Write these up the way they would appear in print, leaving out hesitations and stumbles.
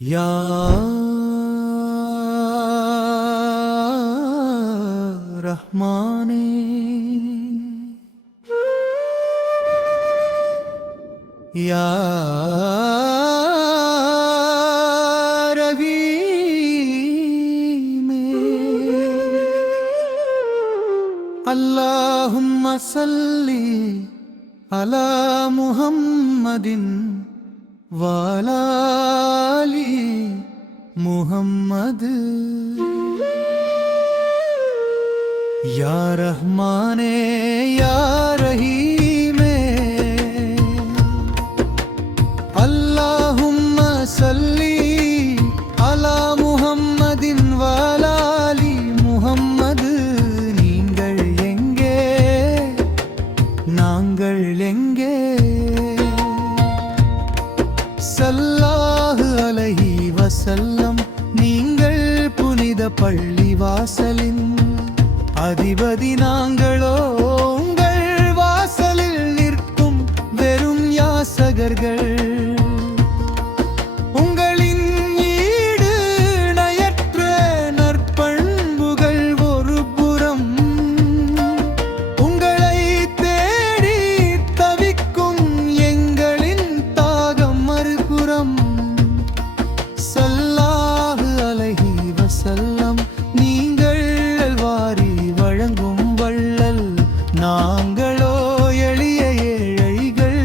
யா ரஹ்மானே யா ரஹீமே அல்லாஹும்ம ஸல்லி அலா முஹம்மதின் வாலாலி முஹம்மது யா ரஹ்மானே யா ரஹீமே அல்லாஹும்ம ஸல்லி அலா முஹம்மதின் வாலாலி முஹம்மது நீங்கள் எங்கே நாங்கள் எங்கே ஸல்லல்லாஹு அலைஹி வஸல்லம் நீங்கள் புனித பள்ளி வாசலின் அதிபதி நாங்களோ உங்கள் வாசலில் நிற்கும் வெறும் யாசகர்கள் உங்களின் ஈடு நயற்ற நற்பண்புகள் ஒரு புறம் உங்களை தேடி தவிக்கும் எங்களின் தாகம் மறுபுறம் ஸல்லல்லாஹு அலைஹி வஸல்லம் நீங்கள் வாரி வழங்கும் வள்ளல் நாங்களோ எளிய ஏழைகள்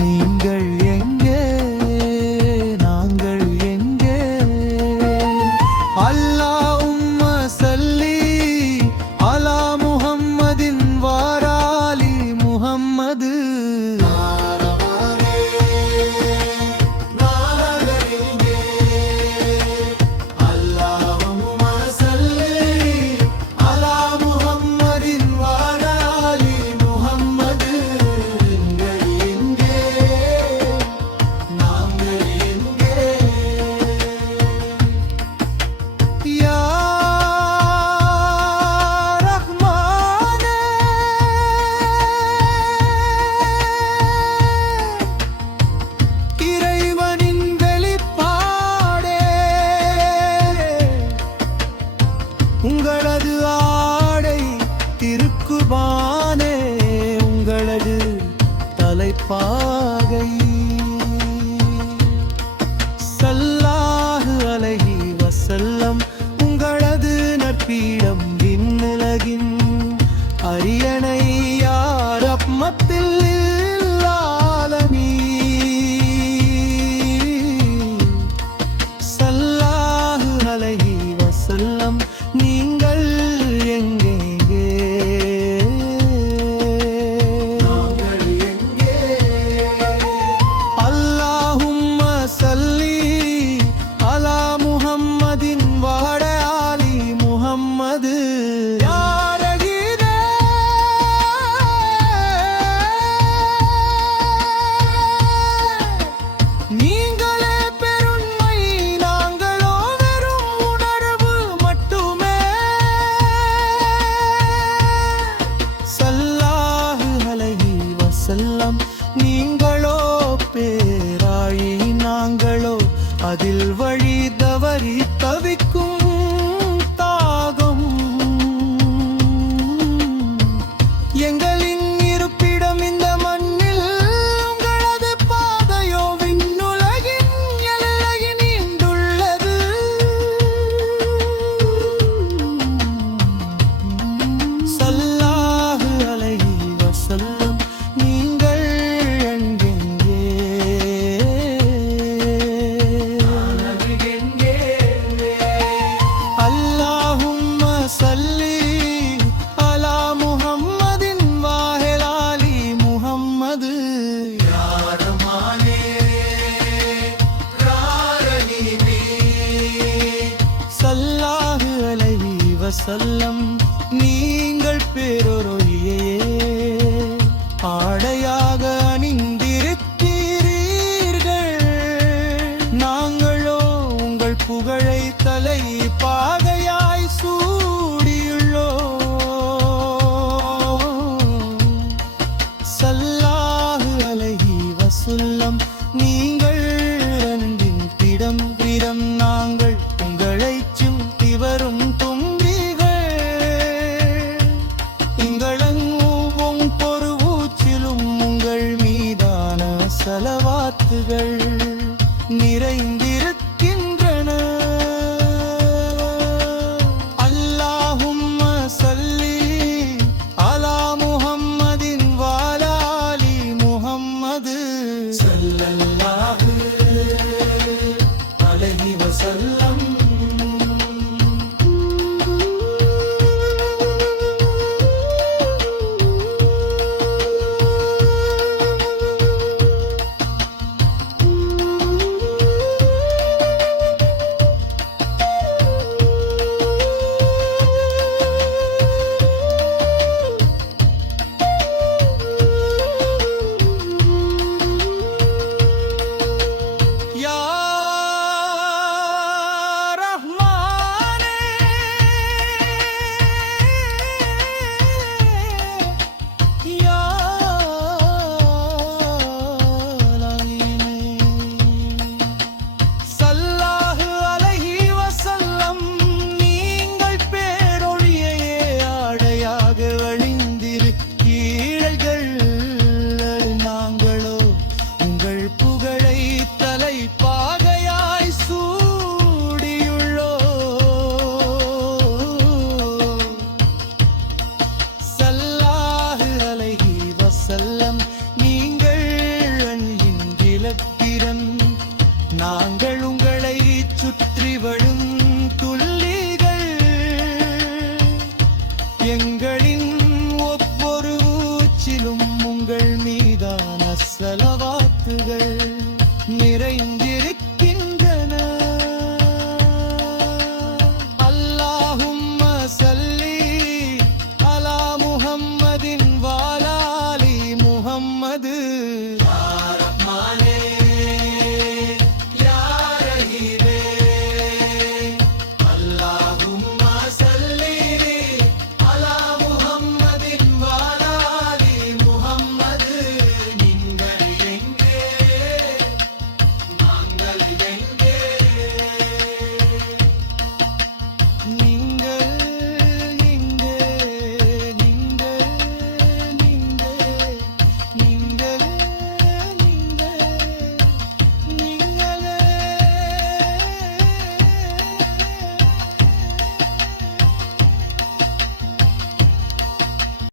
நீங்கள் எங்கே நாங்கள் எங்கே அல்லாஹும்ம ஸல்லி அலா முஹம்மதின் வாராலி முஹம்மது உங்களது ஆடை திருக்குபானே உங்களது தலைப்பாகை ஸல்லல்லாஹு அலைஹி வஸல்லம் உங்களது நற்பீடம் விண்ணுலகின் அரியணை யா ரஹ்மத்தில் ஸல்லல்லாஹு அலைஹி வஸல்லம் நீங்கள் எங்கே நாங்கள் எங்கே அல்லாஹும்ம ஸல்லி அலா முஹம்மதின் வாடாலி முஹம்மது யா ரஹீமே உங்கள் மீது